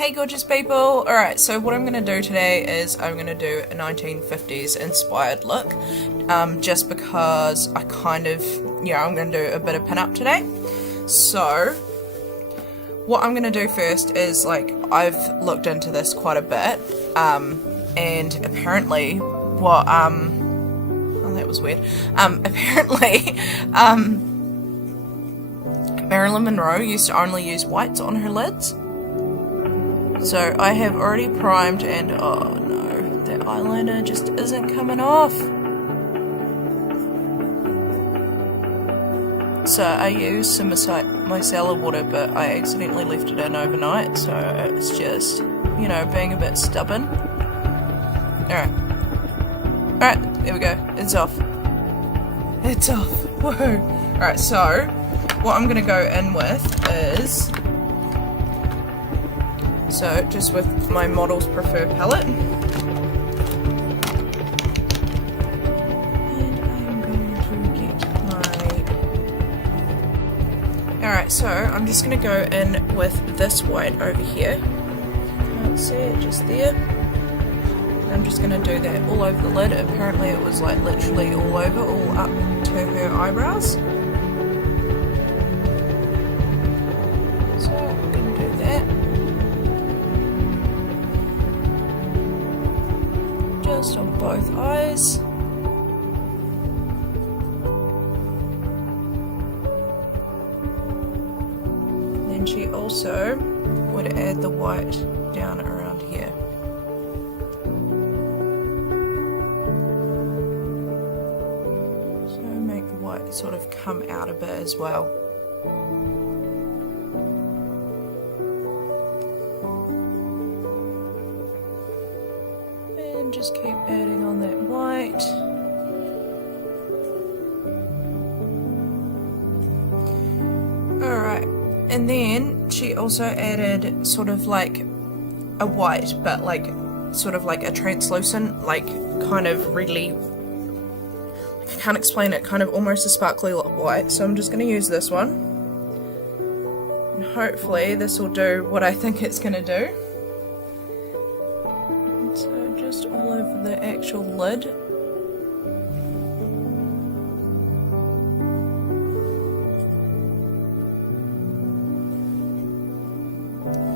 Hey gorgeous people! Alright, so what I'm going to do today is I'm going to do a 1950s inspired look, just because I kind of, I'm going to do a bit of pin-up today. So, what I'm going to do first is, I've looked into this quite a bit, and apparently what, oh that was weird, apparently, Marilyn Monroe used to only use whites on her lids. So I have already primed and oh no, that eyeliner just isn't coming off. So I used some micellar water, but I accidentally left it in overnight, so it's just, being a bit stubborn. Alright, there we go, it's off. It's off, whoa. Alright, so what I'm gonna go in with is, so just with my Models Prefer palette, and I am going to get my, alright, so I'm just going to go in with this white over here, can't see it, just there, and I'm just going to do that all over the lid. Apparently it was literally all over, all up to her eyebrows. So I'm going to do that. Just on both eyes. Then she also would add the white down around here. So make the white sort of come out a bit as well. Just keep adding on that white. Alright, and then she also added sort of like a white, but sort of like a translucent, kind of really, I can't explain it, kind of almost a sparkly white. So I'm just going to use this one, and hopefully this will do what I think it's going to do. All over the actual lid.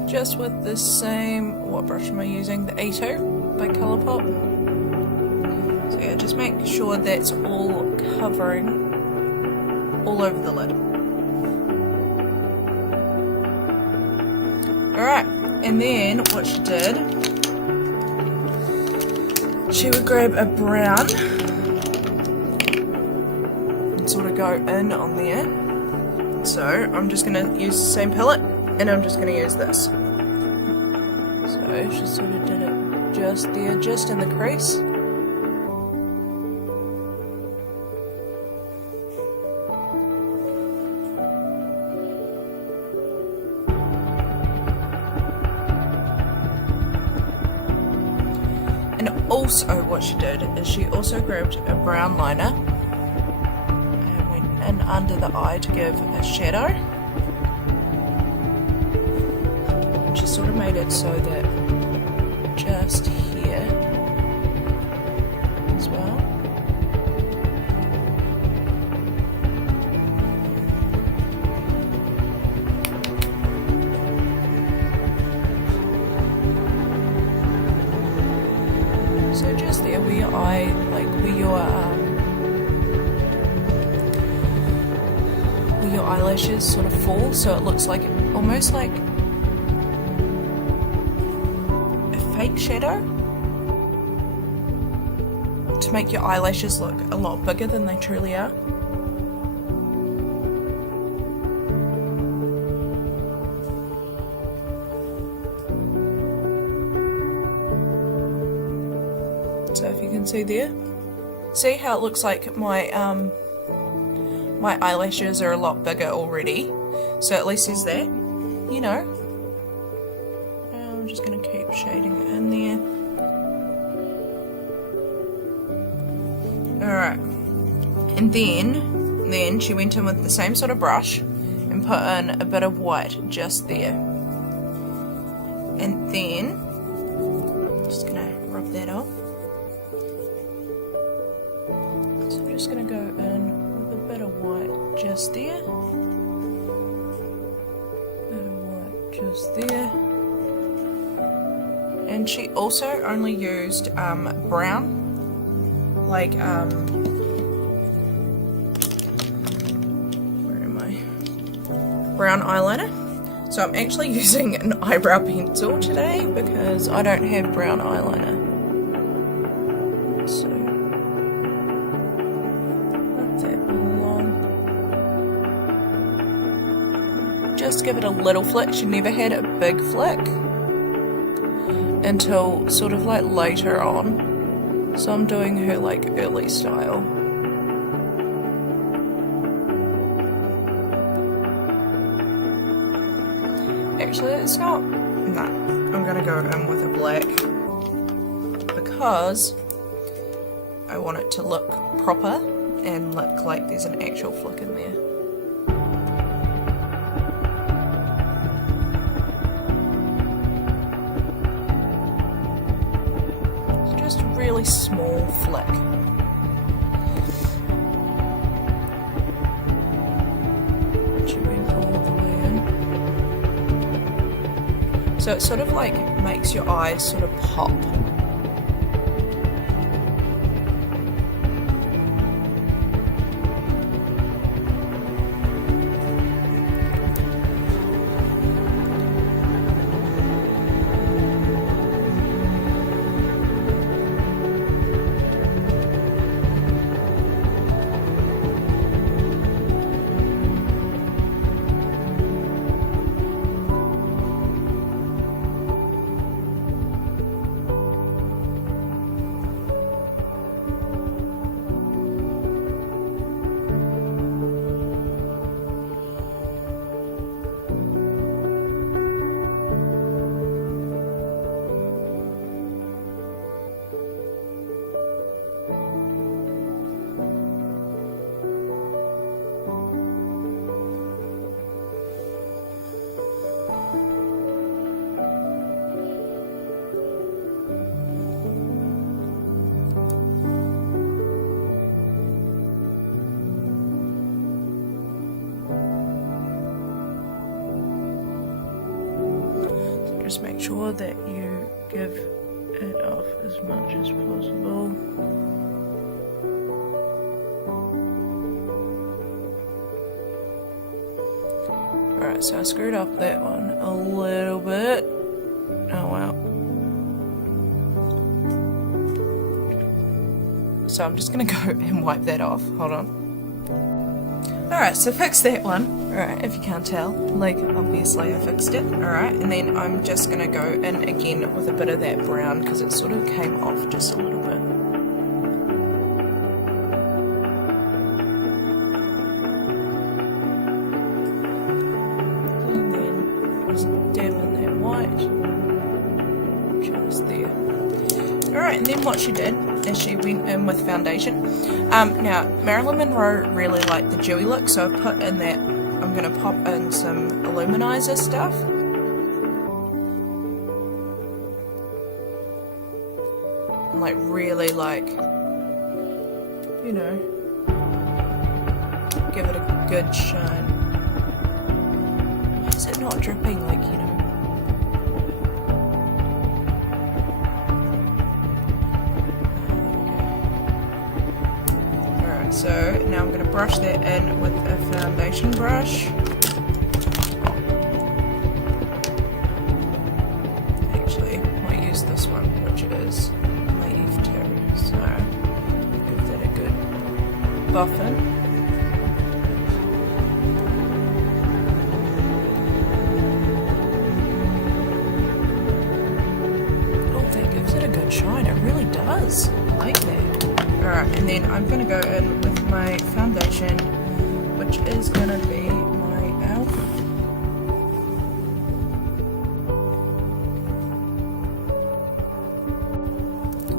Just with the same, what brush am I using? The E2 by Colourpop. So yeah, just make sure that's all covering all over the lid. Alright, and then what she did, she would grab a brown and sort of go in on there. So I'm just going to use the same palette, and I'm just going to use this. So she sort of did it just there, just in the crease. And also what she did is she also grabbed a brown liner and went in under the eye to give a shadow. And she sort of made it so that just here as well. So just there where your eye, where your eyelashes sort of fall, so it looks like, almost like a fake shadow, to make your eyelashes look a lot bigger than they truly are. So if you can see there, see how it looks like my my eyelashes are a lot bigger already, so at least there's that, And I'm just going to keep shading it in there. Alright, and then she went in with the same sort of brush and put in a bit of white just there. And then I'm just gonna rub that off. So I'm just gonna go in with a bit of white just there. Bit of white just there. And she also only used brown, like where am I? Brown eyeliner. So I'm actually using an eyebrow pencil today because I don't have brown eyeliner. So not that long. Just give it a little flick. She never had a big flick until sort of like later on. So I'm doing her like early style. Actually, it's not. No, I'm gonna go in with a black because I want it to look proper and look like there's an actual flick in there. It's just a really small flick. So it sort of like makes your eyes sort of pop. Just make sure that you give it off as much as possible. Alright, so I screwed up that one a little bit. Oh wow. So I'm just gonna go and wipe that off. Hold on. Alright, so fix that one. Alright, if you can't tell, like obviously I fixed it. Alright, and then I'm just gonna go in again with a bit of that brown because it sort of came off just a little bit. And then just dab in that white just there. Alright, and then what she did is she went in with foundation. Now, Marilyn Monroe really liked the dewy look, so I've put in that, I'm going to pop in some illuminizer stuff. And like really like, you know, give it a good shine. Why is it not dripping like, you know? So now I'm going to brush that in with a foundation brush. Actually, I might use this one, which is my F2. So give that a good buff in. Oh, that gives it a good shine. It really does. I like that. Alright, and then I'm going to go in with my foundation, which is going to be my e.l.f.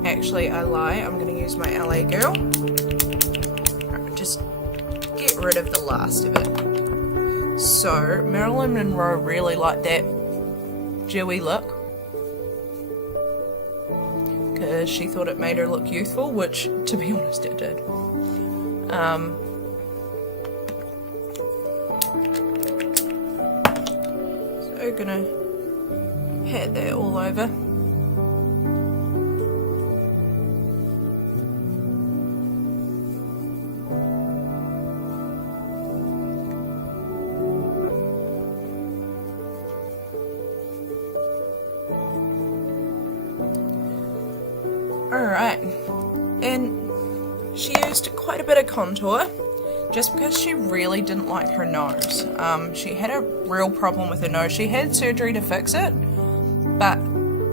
Actually, I lie, I'm going to use my LA Girl. Alright, just get rid of the last of it. So, Marilyn Monroe really liked that dewy look. because she thought it made her look youthful, which, to be honest, it did. So gonna pat that all over. Alright, and she used quite a bit of contour just because she really didn't like her nose. She had a real problem with her nose. She had surgery to fix it, but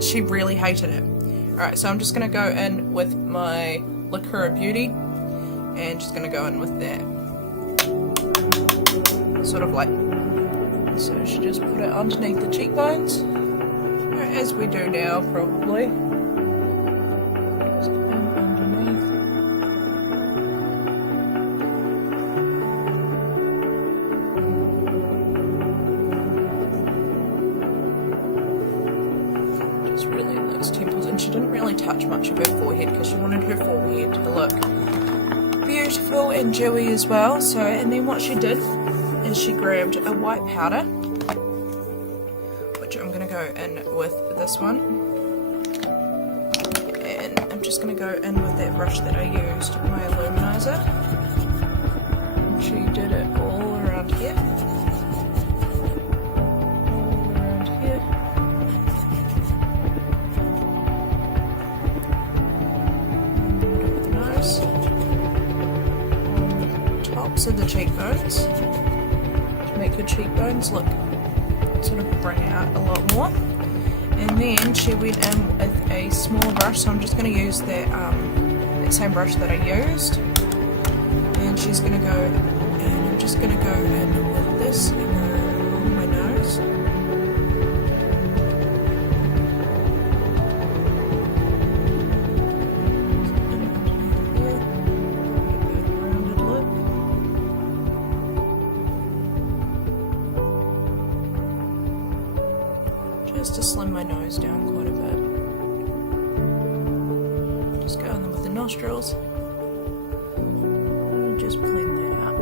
she really hated it. Alright, so I'm just going to go in with my Liqueur Beauty and just going to go in with that. Sort of like, so she just put it underneath the cheekbones, as we do now probably. Really in those temples, and she didn't really touch much of her forehead because she wanted her forehead to look beautiful and dewy as well. So, and then what she did is she grabbed a white powder, which I'm going to go in with this one, and I'm just going to go in with that brush that I used, my Illuminizer. And she did it all around here. Tops of the cheekbones to make your cheekbones look, sort of bring out a lot more. And then she went in with a smaller brush, so I'm just going to use that same brush that I used, and she's going to go, and I'm just going to go in with this and go along my nose. Just to slim my nose down quite a bit. Just go in with the nostrils and just blend that out.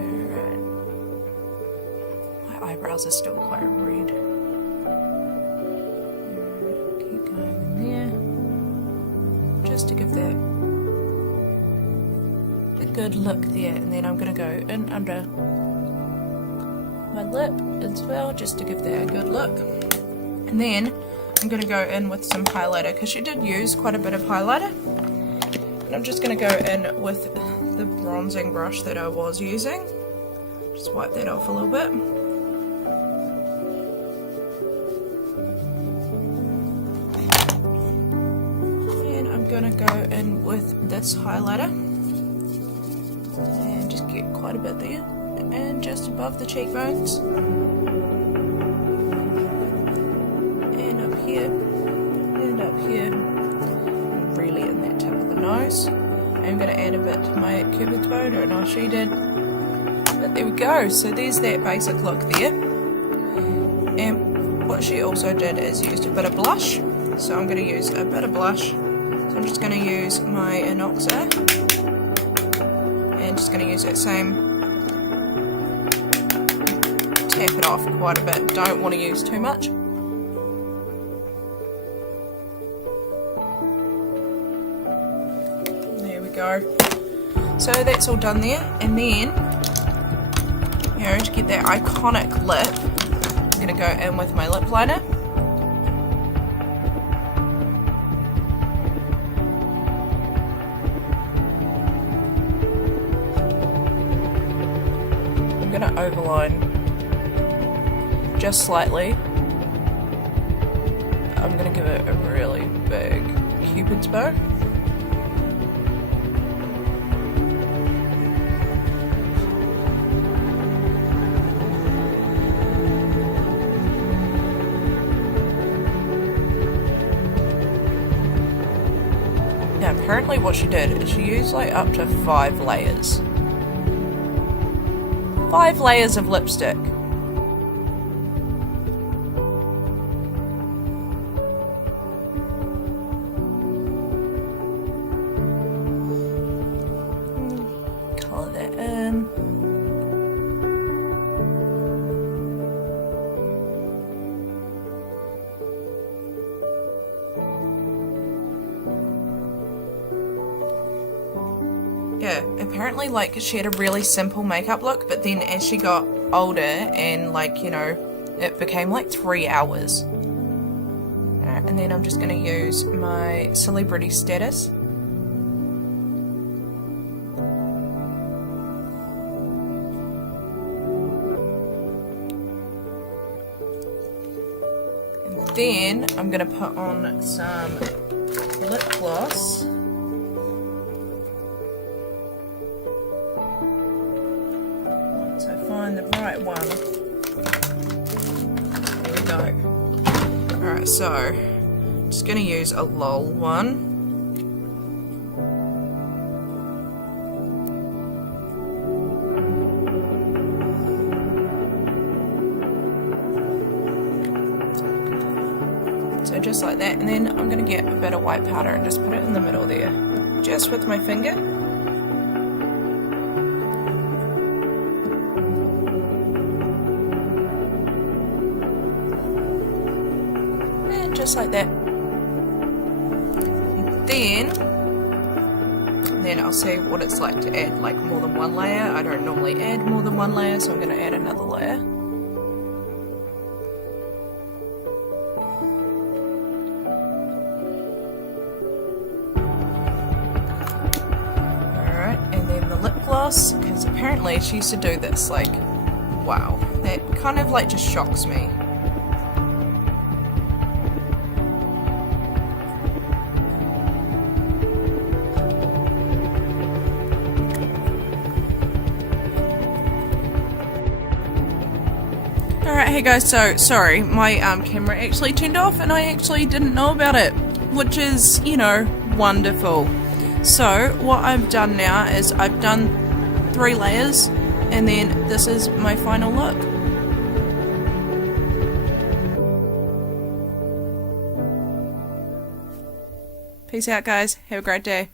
Alright. My eyebrows are still quite red. Keep going in there. Just to give that a good look there, and then I'm going to go in under my lip as well, just to give that a good look. And then I'm going to go in with some highlighter, because she did use quite a bit of highlighter, and I'm just going to go in with the bronzing brush that I was using. Just wipe that off a little bit. Going to go in with this highlighter and just get quite a bit there, and just above the cheekbones, and up here, and up here, and really in that tip of the nose. I'm going to add a bit to my cupid's bow. I don't know if she did, but there we go. So there's that basic look there. And what she also did is used a bit of blush, so I'm going to use a bit of blush. So I'm just going to use my Inoxa, and just going to use that same, tap it off quite a bit, don't want to use too much. There we go. So that's all done there, and then, you know, to get that iconic lip, I'm going to go in with my lip liner. I'm going to overline just slightly. I'm going to give it a really big cupid's bow. Now apparently what she did is she used like up to 5 layers. 5 layers of lipstick. Colour that in. Yeah, apparently like she had a really simple makeup look, but then as she got older and like, you know, it became like 3 hours. Alright, and then I'm just gonna use my celebrity status. And then I'm gonna put on some lip gloss. Find the right one. There we go. Alright, so I'm just going to use a LOL one. So just like that, and then I'm going to get a bit of white powder and just put it in the middle there, just with my finger. Just like that. Then I'll see what it's like to add like more than one layer. I don't normally add more than one layer, so I'm going to add another layer. Alright, and then the lip gloss, because apparently she used to do this, like, wow, that kind of like just shocks me. Alright, hey guys, so sorry, my camera actually turned off and I actually didn't know about it, which is, you know, wonderful. So what I've done now is I've done 3 layers and then this is my final look. Peace out guys, have a great day.